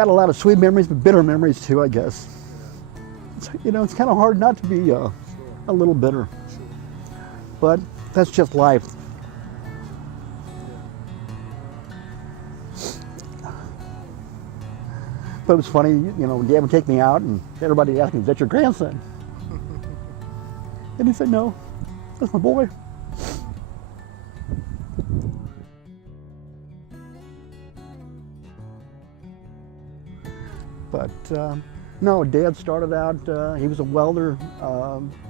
got a lot of sweet memories, but bitter memories too, I guess. It's kind of hard not to be a little bitter. But that's just life. But it was funny, Dad would take me out and everybody asked me, is that your grandson? And he said, no, that's my boy. But no, Dad started out, he was a welder,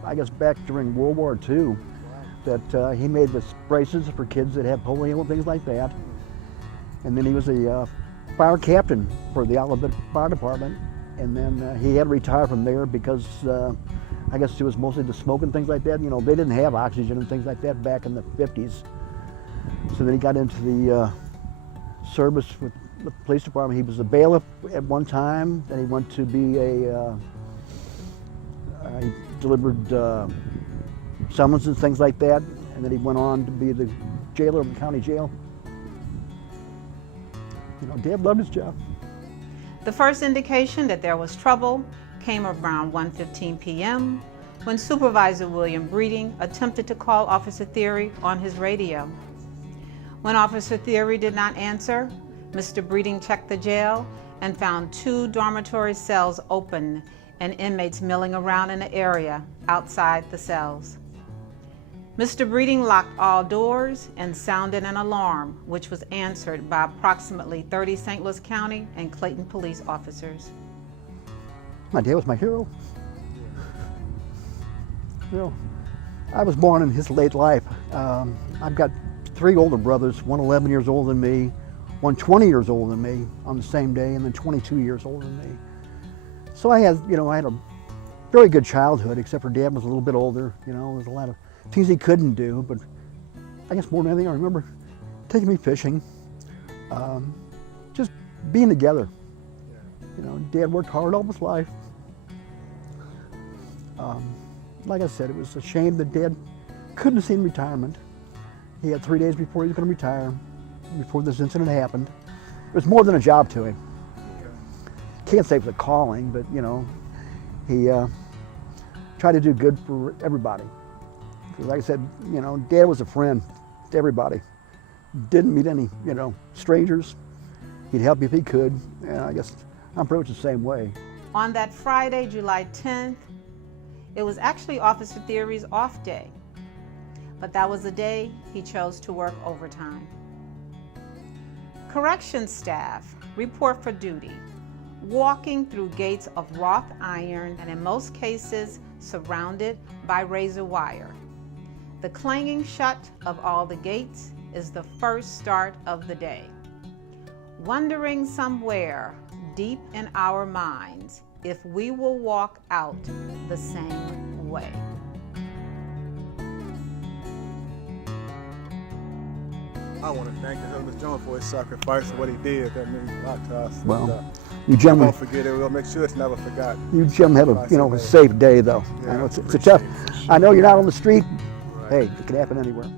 I guess back during World War II, that he made the braces for kids that had polio and things like that. And then he was a fire captain for the Olivet Fire Department. And then he had to retire from there because I guess it was mostly the smoke and things like that. They didn't have oxygen and things like that back in the 50s. So then he got into the service with the police department. He was a bailiff at one time, then he went to be he delivered summonses, things like that, and then he went on to be the jailer of the county jail. Dad loved his job. The first indication that there was trouble came around 1:15 p.m. when Supervisor William Breeding attempted to call Officer Thierry on his radio. When Officer Thierry did not answer, Mr. Breeding checked the jail and found 2 dormitory cells open and inmates milling around in the area outside the cells. Mr. Breeding locked all doors and sounded an alarm, which was answered by approximately 30 St. Louis County and Clayton police officers. My dad was my hero. I was born in his late life. I've got 3 older brothers, one 11 years older than me, one 20 years older than me on the same day, and then 22 years older than me. So I had a very good childhood, except for Dad was a little bit older. There was a lot of things he couldn't do, but I guess more than anything, I remember taking me fishing, just being together. Dad worked hard all his life. Like I said, it was a shame that Dad couldn't have seen retirement. He had 3 days before he was going to retire, before this incident happened. It was more than a job to him. Can't say it was a calling, but he tried to do good for everybody. Because like I said, Dad was a friend to everybody. Didn't meet any, strangers. He'd help you if he could, and I guess I'm pretty much the same way. On that Friday, July 10th, it was actually Officer Thierry's off day, but that was the day he chose to work overtime. Corrections staff report for duty, walking through gates of wrought iron and in most cases surrounded by razor wire. The clanging shut of all the gates is the first start of the day. Wondering somewhere deep in our minds if we will walk out the same way. I want to thank Mr. Jones for his sacrifice and what he did. That means a lot to us. Well, you gentlemen won't forget it. We'll make sure it's never forgotten. You gentlemen have a safe day, though. Yeah, I know it's a tough. I know you're not on the street. Right. Hey, it can happen anywhere.